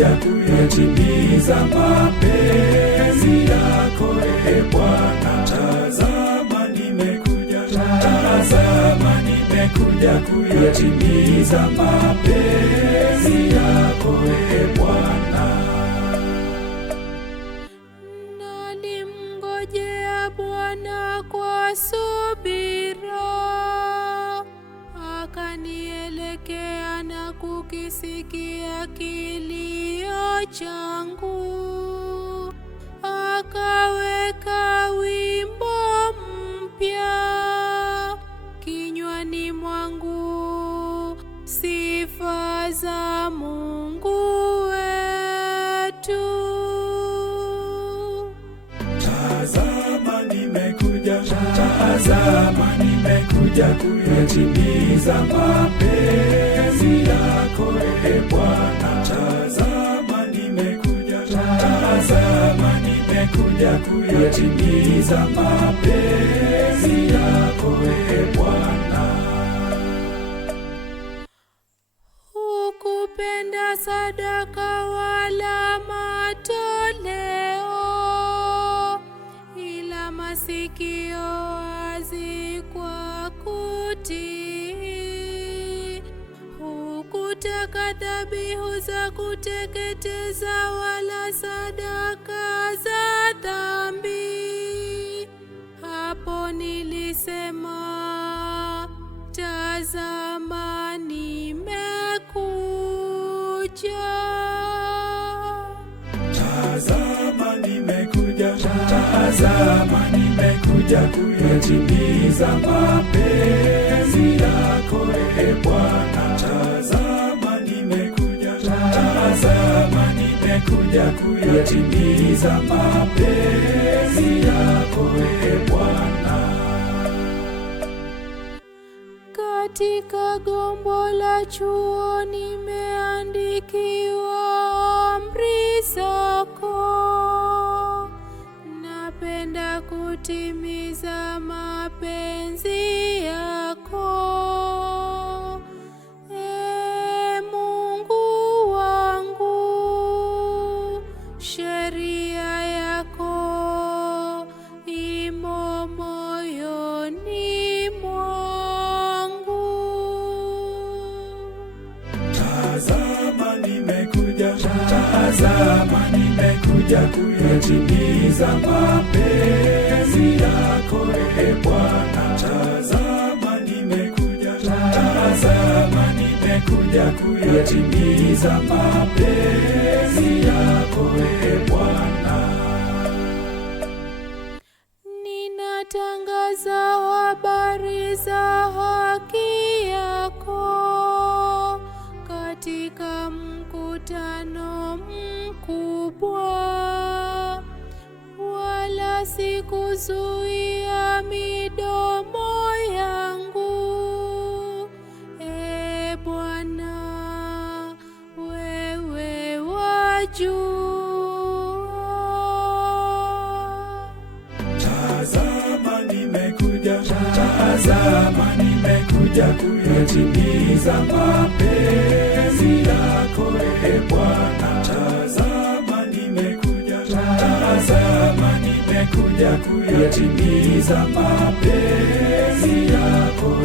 nimekuja kuyatimiza mapenzi yako, Ee Bwana. Tazama nimekuja kuyatimiza mapenzi yako, Ee Bwana. Nalimngojea Bwana kwa subira, akanielekea na kukisikia kilio changu, akaweka wimbo mpya kinywani mwangu, sifa za Mungu wetu. Tazama nimekuja kuyatimiza mapenzi yako, Ee Bwana. Tazama nimekuja kuyatimiza mapenzi yako, Ee Bwana. Hukupenda sadaka wala matoleo, ila masikio wazi kwa kutii. Hukutaka dhabihu za kuteketeza wala sadaka za dhambi. Hapo nilisema, tazama nimekuja. Tazama nimekuja kuyatimiza mapenzi yako, Ee Bwana. Tazama nimekuja kuyatimiza mapenzi yako, Ee Bwana. Katika gombo la chuo nimeandikiwa amri zako, napenda kutimiza mapenzi yako. Ee Mungu wangu, sheria yako imo moyoni mwangu. Tazama nimekuja kuyatimiza mapenzi yako, Ee Bwana. Tazama nimekuja kuyatimiza mapenzi yako, Ee Bwana. Ninatangaza habari za haki yako katika mkutano mkubwa, wala sikuzuia midomo yangu. Ee Bwana, wewe wajua. Tazama nimekuja kuyatimiza mapenzi yako, Ee Bwana. Tazama nimekuja kuyatimiza mapenzi yako,